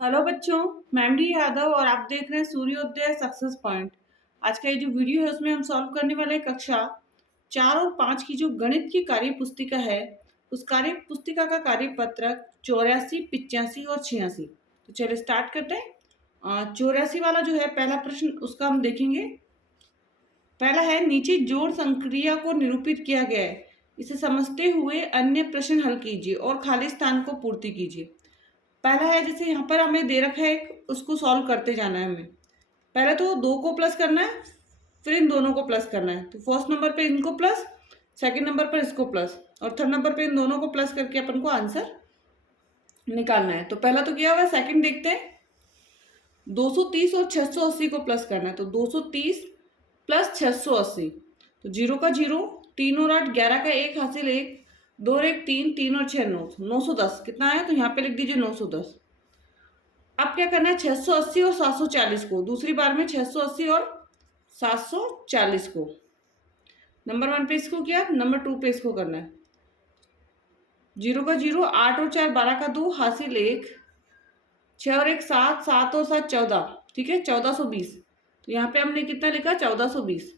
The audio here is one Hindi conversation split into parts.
हेलो बच्चों, मैं डी यादव और आप देख रहे हैं सूर्योदय सक्सेस पॉइंट। आज का ये जो वीडियो है उसमें हम सॉल्व करने वाले हैं कक्षा 4 और 5 की जो गणित की कार्य पुस्तिका है। उस कार्य पुस्तिका का कार्य पत्रक 84, 85 और 86। तो चलिए स्टार्ट करते हैं। 84 वाला जो है पहला प्रश्न उसका हम देखेंगे। पहला है, नीचे जोड़ संक्रिया को निरूपित किया गया है, इसे समझते हुए अन्य प्रश्न हल कीजिए और खाली स्थान को पूर्ति कीजिए। पहला है, जैसे यहाँ पर हमें दे रखा है, उसको सॉल्व करते जाना है हमें। पहले तो दो को प्लस करना है, फिर इन दोनों को प्लस करना है। तो फर्स्ट नंबर पे इनको प्लस, सेकंड नंबर पर इसको प्लस और थर्ड नंबर पे इन दोनों को प्लस करके अपन को आंसर निकालना है। तो पहला तो किया हुआ है, सेकंड देखते हैं। 230 और 680 को प्लस करना है। तो 230 प्लस 680, तो 0 का 0, 3 और 8 11 का 1 हासिल 1, 2 और 1 3, 3 और 6 9, 910 कितना आया? तो यहाँ पे लिख दीजिए 910। अब क्या करना है, 680 और 740 को दूसरी बार में 680 और 740 को नंबर 1 पे इसको किया, नंबर 2 पे इसको करना है। 0 का 0, 8 और 4 12 का 2 हासिल 1, 6 और 1 7, 7 और 7 14, ठीक है 1420। तो यहाँ पे हमने कितना लिखा, 1420।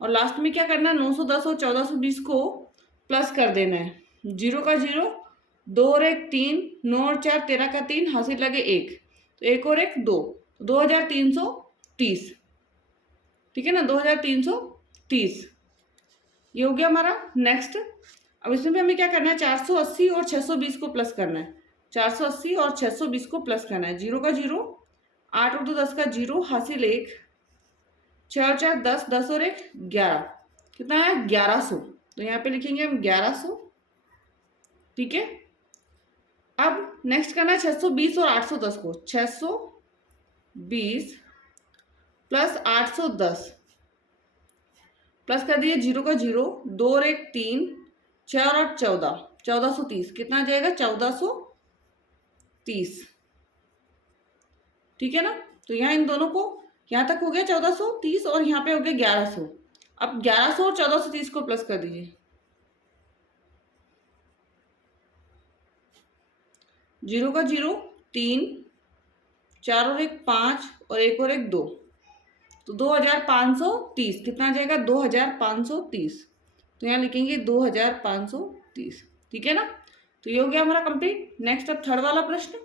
और लास्ट में क्या करना है, 910 और 1420 को प्लस कर देना है। 0 का 0, 2 और 1 3, 9 और 4 13 का 3 हासिल लगे 1, तो 1 और 1 2, 2330, ठीक है ना, 2330 ये हो गया हमारा। नेक्स्ट, अब इसमें भी हमें क्या करना है, 480 और 620 को प्लस करना है। 480 और 620 को प्लस करना है। 0 का 0, 8 और 2 10 का 0 हासिल 1, 6 और 4 10, 10 और 1 11, कितना है 1100। तो यहाँ पे लिखेंगे हम 1100, ठीक है। अब नेक्स्ट करना है 620 और 810 को। 620 प्लस 810 प्लस कर दिए, 0 का 0, 2 और 1 3, 6 और 8 14, 1430 कितना आ जाएगा, 1430, ठीक है ना। तो यहाँ इन दोनों को, यहाँ तक हो गया 1430 और यहाँ पे हो गया 1100। अब 1100 और 1430 को प्लस कर दीजिए। 0 का 0 3, 4 और 1 5 और 1 और 1 2, तो 2530 कितना आ जाएगा, 2530। तो यहाँ लिखेंगे 2530, ठीक है ना। तो ये हो गया हमारा कंप्लीट। नेक्स्ट अब थर्ड वाला प्रश्न।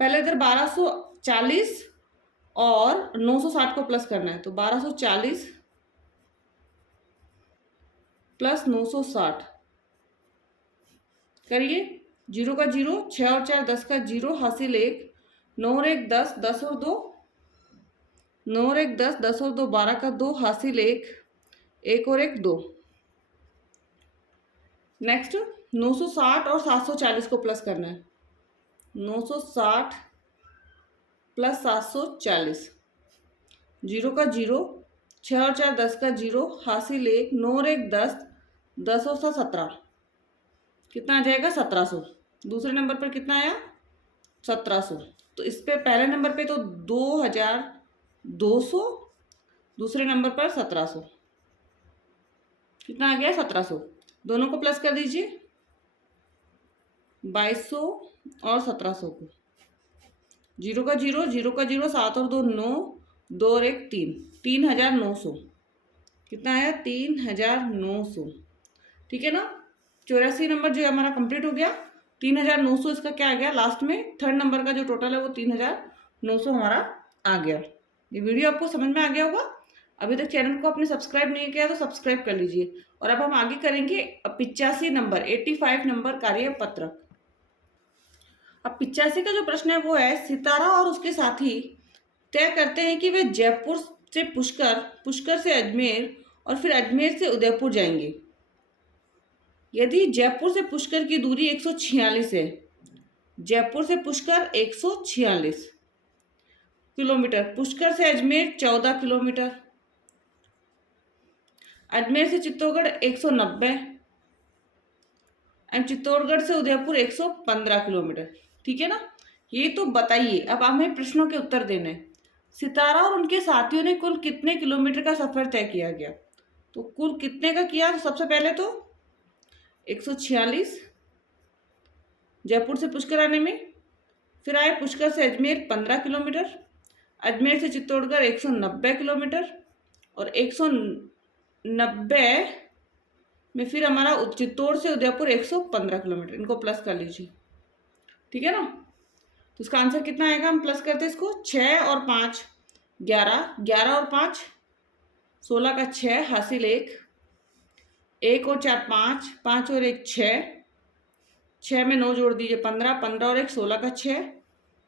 पहले इधर 1240 और 960 को प्लस करना है। तो 1240 प्लस 960 करिए। 0 का 0, 6 और 4 10 का 0 हासिल 1, 9 और 1 10, 10 और 2 9 और 1 10, 10 और 2 12 का 2 हासिल 1, 1 और 1 2। नेक्स्ट 960 और 740 को प्लस करना है। 960 प्लस 740, 0 का 0, 6 और 4 10 का 0 हासिल 1, 9 और 1 10, 10 और 7 17, कितना आ जाएगा 1700। दूसरे नंबर पर कितना आया, 1700। तो इस पे पहले नंबर पे तो 2200, दूसरे नंबर पर 1700, कितना आ गया 1700। दोनों को प्लस कर दीजिए, 2200 और 1700 को। 0 का 0, 0 का 0 7 और 2 9, 2 और 1 3, 3900, कितना आया 3900, ठीक है ना। 84 नंबर जो है हमारा कंप्लीट हो गया। 3900 इसका क्या आ गया, लास्ट में थर्ड नंबर का जो टोटल है वो 3900 हमारा आ गया। ये वीडियो आपको समझ में आ गया होगा। अभी तक चैनल को आपने सब्सक्राइब नहीं किया तो सब्सक्राइब कर लीजिए। और अब हम आगे करेंगे 85 नंबर, 85 नंबर कार्य पत्रक। अब 85 का जो प्रश्न है वो है, सितारा और उसके साथी तय करते हैं कि वे जयपुर से पुष्कर, पुष्कर से अजमेर और फिर अजमेर से उदयपुर जाएंगे। यदि जयपुर से पुष्कर की दूरी 146 है, जयपुर से पुष्कर 146 किलोमीटर, पुष्कर से अजमेर 14 किलोमीटर, अजमेर से चित्तौड़गढ़ 190 एंड चित्तौड़गढ़ से उदयपुर 115 किलोमीटर, ठीक है ना। ये तो बताइए, अब हमें प्रश्नों के उत्तर देने हैं। सितारा और उनके साथियों ने कुल कितने किलोमीटर का सफर तय किया गया, तो कुल कितने का किया, तो सबसे पहले तो 146 जयपुर से पुष्कर आने में। फिर आए पुष्कर से अजमेर 15 किलोमीटर, अजमेर से चित्तौड़गढ़ 190 किलोमीटर, और 190 में फिर हमारा चित्तौड़ से उदयपुर 115 किलोमीटर। इनको प्लस कर लीजिए, ठीक है ना। तो इसका आंसर कितना आएगा, हम प्लस करते हैं इसको, 6 और 5 11, 11 और 5 16 का 6 हासिल 1, 1 और 4 5, 5 और 1 6, 6 में 9 जोड़ दीजिए 15, 15 और 1 16 का 6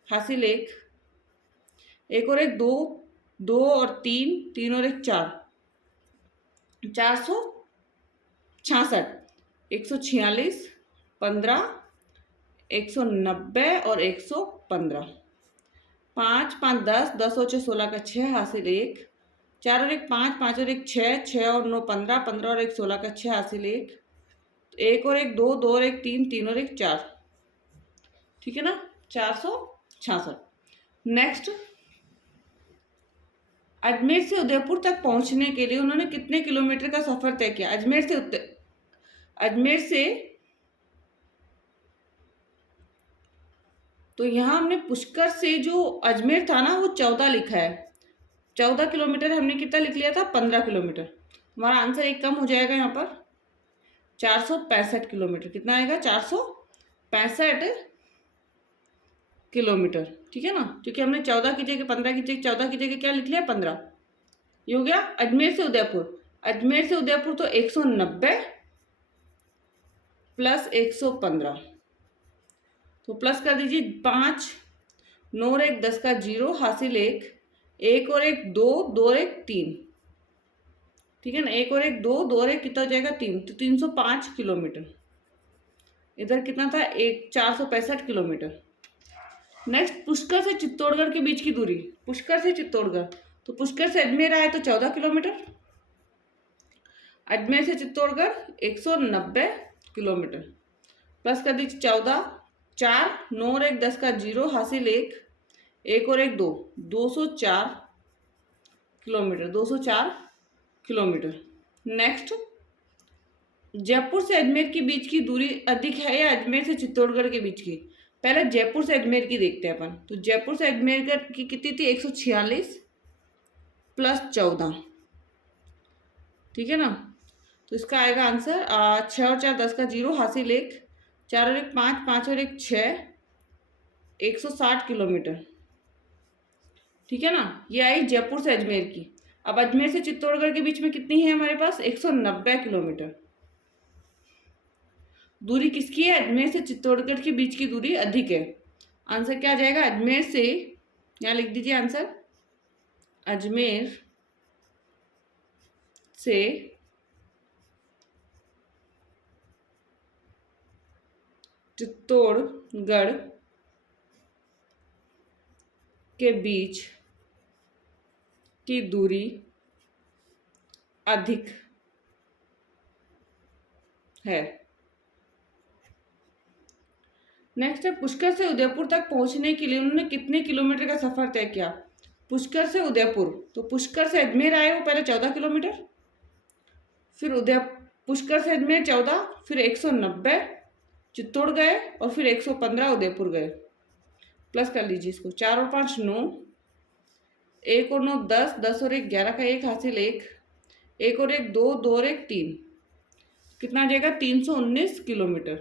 हासिल 1, 1 और 1 2, 2 और 3, 3 और 1 4, 466, 146, 15, 190 और 115, 5 5 10, 10 और 6 16 का 6 हासिल 1, 4 और 1 5, 5 और 1 6, 6 और 9 15, 15 और 1 16 का 6 हासिल 1, 1 और 1 2, 2 और 1 3, 3 और 1 4, ठीक है ना, 466। नेक्स्ट, अजमेर से उदयपुर तक पहुंचने के लिए उन्होंने कितने किलोमीटर का सफर तय किया। अजमेर से तो यहाँ हमने पुष्कर से जो अजमेर था ना वो 14 लिखा है, 14 किलोमीटर, हमने कितना लिख लिया था 15 किलोमीटर। हमारा आंसर एक कम हो जाएगा यहाँ पर, 465 किलोमीटर। कितना आएगा, 465 किलोमीटर, ठीक है ना, क्योंकि हमने 14 की जगह 15 की जगह 14 की जगह क्या लिख लिया 15। ये हो गया अजमेर से उदयपुर। अजमेर से उदयपुर तो 190 प्लस 115, तो प्लस कर दीजिए 5, 9 और 1 10 का 0 हासिल 1, 1 और 1 2, 2 और 1 3, ठीक है ना, 1 और 1 2, 2 और 1 कितना हो जाएगा 3, तो 305 किलोमीटर। इधर कितना था 465 किलोमीटर। नेक्स्ट, पुष्कर से चित्तौड़गढ़ के बीच की दूरी, पुष्कर से चित्तौड़गढ़, तो पुष्कर से अजमेर आए तो 14 किलोमीटर, अजमेर से चित्तौड़गढ़ 190 किलोमीटर, प्लस कर दीजिए 14, 4, 9 और 1 10 का 0 हासिल 1, 1 और 1 2, 204 किलोमीटर, 204 किलोमीटर। नेक्स्ट, जयपुर से अजमेर के बीच की दूरी अधिक है या अजमेर से चित्तौड़गढ़ के बीच की। पहले जयपुर से अजमेर की देखते हैं अपन। तो जयपुर से अजमेर की कितनी थी 146 प्लस 14, ठीक है ना। तो इसका आएगा आंसर 6 और 4 10 का 0 हासिल 1, 4 और 1 5, 5 और 1 6, 160 किलोमीटर, ठीक है ना। ये आई जयपुर से अजमेर की। अब अजमेर से चित्तौड़गढ़ के बीच में कितनी है हमारे पास 190 किलोमीटर। दूरी किसकी है, अजमेर से चित्तौड़गढ़ के बीच की दूरी अधिक है। आंसर क्या आ जाएगा, अजमेर से, यहाँ लिख दीजिए आंसर, अजमेर से चित्तौड़गढ़ के बीच की दूरी अधिक है। नेक्स्ट है, पुष्कर से उदयपुर तक पहुंचने के लिए उन्होंने कितने किलोमीटर का सफर तय किया। पुष्कर से उदयपुर, तो पुष्कर से अजमेर आए वो पहले 14 किलोमीटर, फिर पुष्कर से अजमेर 14, फिर 190 चित्तौड़ गए, और फिर 115 उदयपुर गए। प्लस कर लीजिए इसको, 4 और 5 9, 1 और 9 10, 10 और 1 11 का 1 हासिल 1, 1 और 1 2, 2 और 1 3, कितना आ जाएगा 319 किलोमीटर,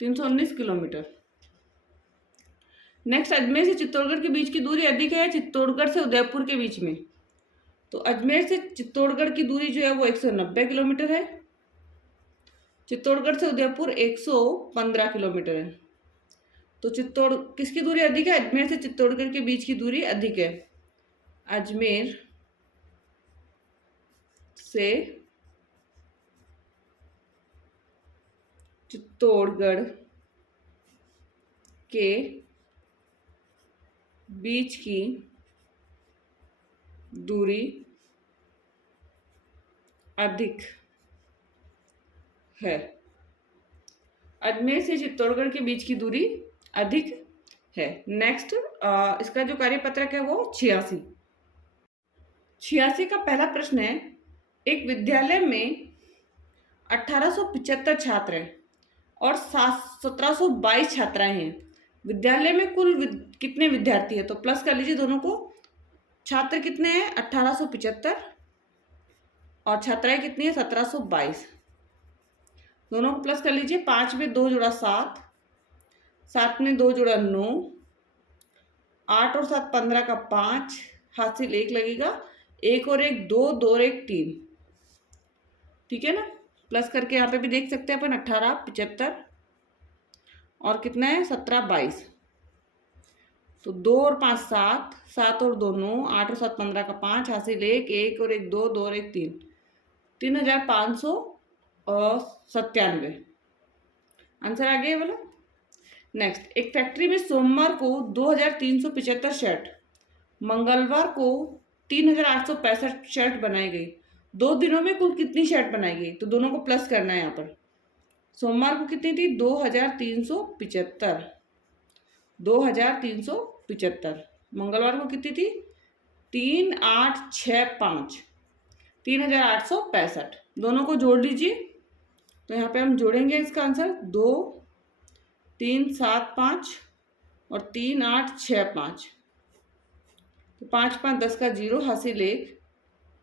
319 किलोमीटर। नेक्स्ट, अजमेर से चित्तौड़गढ़ के बीच की दूरी अधिक है चित्तौड़गढ़ से उदयपुर के बीच में। तो अजमेर से चित्तौड़गढ़ की दूरी जो है वो 190 किलोमीटर है, चित्तौड़गढ़ से उदयपुर 115 किलोमीटर है। तो किसकी दूरी अधिक है, अजमेर से चित्तौड़गढ़ के बीच की दूरी अधिक है। अजमेर से चित्तौड़गढ़ के बीच की दूरी अधिक है। अजमेर से चित्तौड़गढ़ के बीच की दूरी अधिक है। नेक्स्ट, इसका जो कार्यपत्रक है वो 86 का पहला प्रश्न है, एक विद्यालय में 1875 छात्र हैं, और 1722 छात्राएं हैं। विद्यालय में कुल कितने विद्यार्थी है, तो प्लस कर लीजिए दोनों को। छात्र कितने हैं, 1875, और छात्राएं कितनी है, 1722। दोनों को प्लस कर लीजिए। 5 में 2 जोड़ा 7, 7 में 2 जोड़ा 9, 8 और 7 15 का 5, हासिल 1 लगेगा। 1 और 1 2, 2 और 1 3। ठीक है ना। प्लस करके यहाँ पे भी देख सकते हैं अपन, 1875 और कितना है, 1722। तो 2 और 5 7, 7 और 2 9, 8 और 7 15 का 5, हासिल 1, 1 और 1 2, 2 और 1 3, 3597। आंसर आ गया बोला। नेक्स्ट, एक फैक्ट्री में सोमवार को 2375 शर्ट, मंगलवार को 3865 शर्ट बनाई गई। 2 दिनों में कुल कितनी शर्ट बनाई गई, तो दोनों को प्लस करना है यहाँ पर। सोमवार को कितनी थी, 2375, 2375। मंगलवार को कितनी थी, 3865, 3865। दोनों को जोड़ लीजिए। तो यहाँ पे हम जोड़ेंगे इसका आंसर, 2 3 7 5 और 3 8 6 5। तो 5 5 10 का 0, हासिल 1।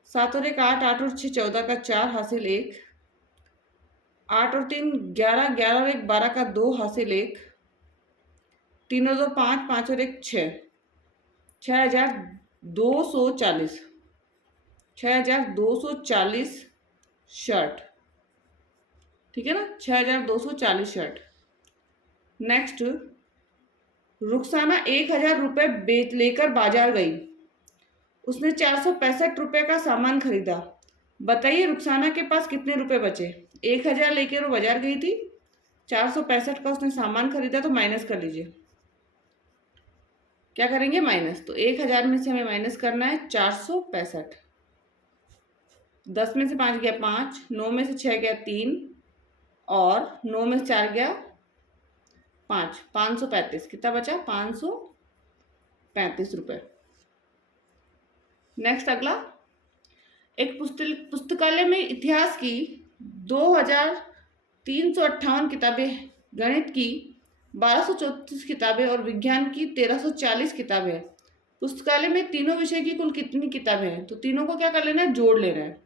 7 और 1 8, 8 और 6 14 का 4, हासिल 1। 8 और 3 11, 11 और 1 12 का 2, हासिल 1। 3 और 2 5, 5 और 1 6, 6240, 6240 शर्ट। ठीक है ना, 6240 शर्ट। नेक्स्ट, रुखसाना 1000 रुपये बेच लेकर बाजार गई। उसने 465 रुपये का सामान खरीदा। बताइए रुखसाना के पास कितने रुपए बचे। 1000 लेकर वो बाजार गई थी, 465 का उसने सामान खरीदा, तो माइनस कर लीजिए। क्या करेंगे, माइनस। तो 1000 में से हमें माइनस करना है 465। 10 में से 5 गया 5, 9 में से 6 गया 3, और 9 में से 4 गया 5, 535। कितना बचा, 535 रुपये। नेक्स्ट अगला, एक पुस्तकालय में इतिहास की 2358 किताबें, गणित की 1234 किताबें और विज्ञान की 1340 किताबें हैं। पुस्तकालय में तीनों विषय की कुल कितनी किताबें हैं, तो तीनों को क्या कर लेना है, जोड़ लेना है।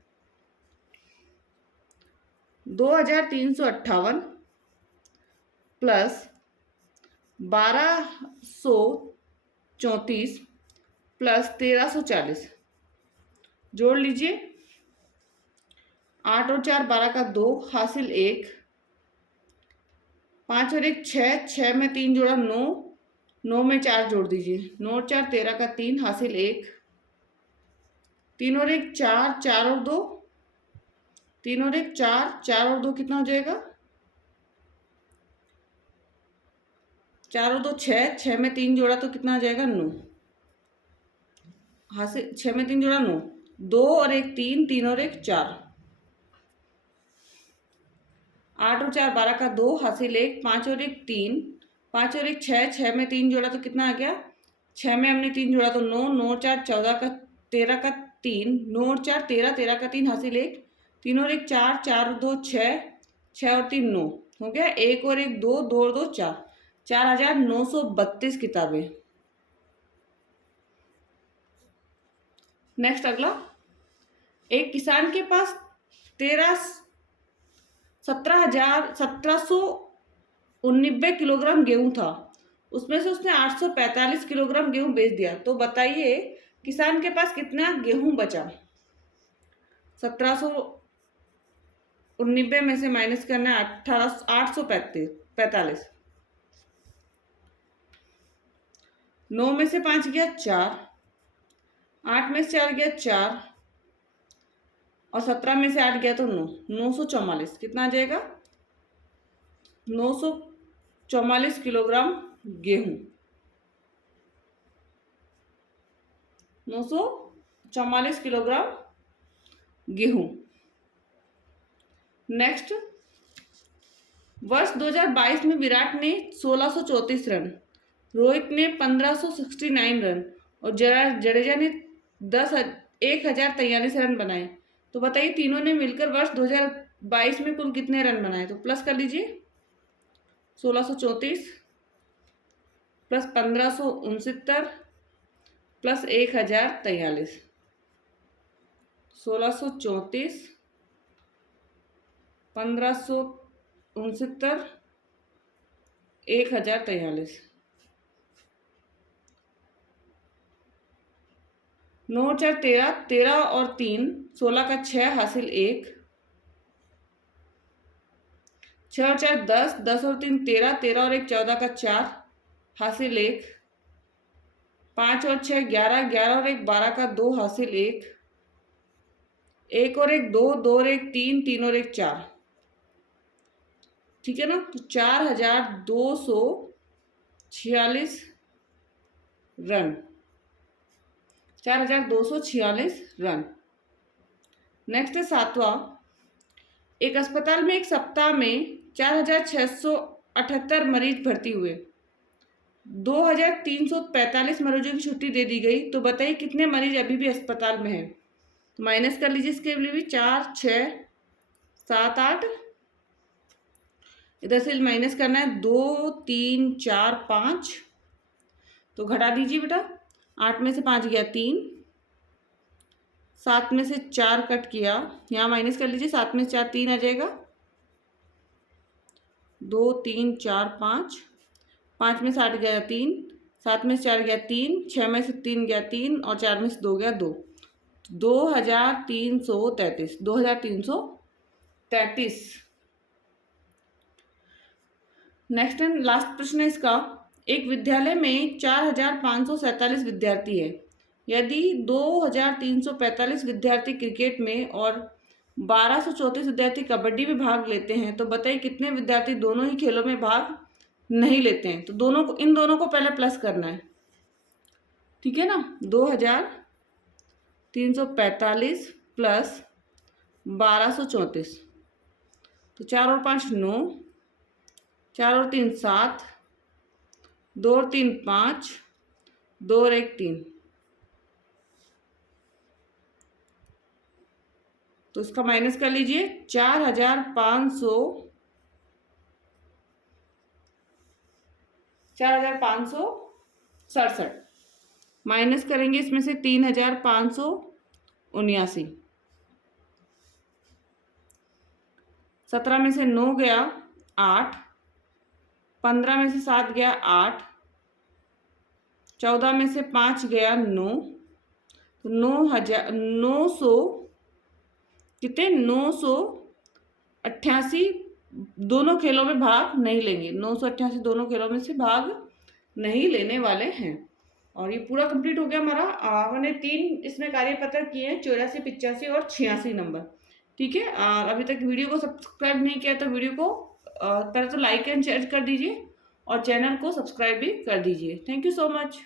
2358 प्लस 1234 प्लस 1340, जोड़ लीजिए। 8 और 4 12 का 2, हासिल 1। 5 और 1 6, 6 में 3 जोड़ा 9, 9 में 4 जोड़ दीजिए। 9 और 4 13 का 3, हासिल 1। 3 और 1 4, 4 और 2, 3 और 1 4, 4 और 2 कितना हो जाएगा, 4 और 2 6, 6 में 3 जोड़ा तो कितना हो जाएगा, 9। हासिल 6 में 3 जोड़ा 9, 2 और 1 3, 3 और 1 4। 8 और 4 12 का 2, हासिल 1। 5 और 1 3, 5 और 1 6, 6 में 3 जोड़ा तो कितना आ गया, 6 में हमने 3 जोड़ा तो 9, 9 और 4 14 का 13 का 3, 9 और 4 13, 13 का 3, हासिल 1। 3 और 1 4, 4 और 2 6, 6 और 3 9 हो गया। 1 और 1 2, 2 और 2 4, 4932 किताबें। नेक्स्ट अगला, एक किसान के पास 17,1719 किलोग्राम गेहूं था। उसमें से उसने 845 किलोग्राम गेहूं बेच दिया। तो बताइए किसान के पास कितना गेहूं बचा। 1719 में से माइनस करना है 845। 9 में से 5 गया 4, 8 में से 4 गया 4, और 17 में से 8 गया तो 9, 944। कितना आ जाएगा, 944 किलोग्राम गेहूं। 944 किलोग्राम गेहूं। नेक्स्ट, वर्ष 2022 में विराट ने 1634 रन, रोहित ने 1569 रन और जडेजा ने 1043 रन बनाए। तो बताइए तीनों ने मिलकर वर्ष 2022 में कुल कितने रन बनाए, तो प्लस कर लीजिए। 1634 प्लस 1569 प्लस 1043। 1634 1569 1043। 9 4 13, 13 और 3 16 का 6 हासिल 1। 6 और 4 10, 10 और 3 13, 13 और 1 14 का 4 हासिल 1। 5 और 6 11, 11 और 1 12 का 2 हासिल 1। 1 और 1 2, 2 और 1 3, 3 और 1 4। ठीक है ना। तो 4246 रन, 4246 रन। नेक्स्ट है 7वां। एक अस्पताल में एक सप्ताह में 4678 मरीज भर्ती हुए। 2345 मरीजों की छुट्टी दे दी गई। तो बताइए कितने मरीज अभी भी अस्पताल में हैं। तो माइनस कर लीजिए इसके लिए भी 4 6 7 8। इधर से माइनस करना है 2 3 4 5। तो घटा दीजिए बेटा। 8 में से 5 गया 3, 7 में से 4 कट किया, यहाँ माइनस कर लीजिए। 7 में से 4 3 आ जाएगा। 2 3 4 5, 5 में से 8 गया 3, 7 में से 4 गया 3, 6 में से 3 गया 3 और 4 में से 2 गया 2। 2333, 2333। नेक्स्ट एंड लास्ट प्रश्न है इसका। एक विद्यालय में 4547 विद्यार्थी है। यदि 2345 विद्यार्थी क्रिकेट में और 1234 विद्यार्थी कबड्डी में भाग लेते हैं तो बताइए कितने विद्यार्थी दोनों ही खेलों में भाग नहीं लेते हैं। तो इन दोनों को पहले प्लस करना है। ठीक है ना। 2345 प्लस 1234। तो 4 और 5 9, 4 और 3 7, 2 और 3 5, 2 और 1 3। तो इसका माइनस कर लीजिए। 4567 माइनस करेंगे इसमें से 3579। 17 में से 9 गया 8, 15 में से 7 गया 8, 14 में से 5 गया 9। तो 900 कितने 988 दोनों खेलों में भाग नहीं लेंगे। 988 दोनों खेलों में से भाग नहीं लेने वाले हैं। और ये पूरा कंप्लीट हो गया हमारा। मैंने 3 इसमें कार्यपत्र किए हैं, 84 85 और 86 नंबर। ठीक है। अभी तक वीडियो को सब्सक्राइब नहीं किया तो वीडियो को पहले तो लाइक एंड शेयर कर दीजिए और चैनल को सब्सक्राइब भी कर दीजिए। Thank you so much.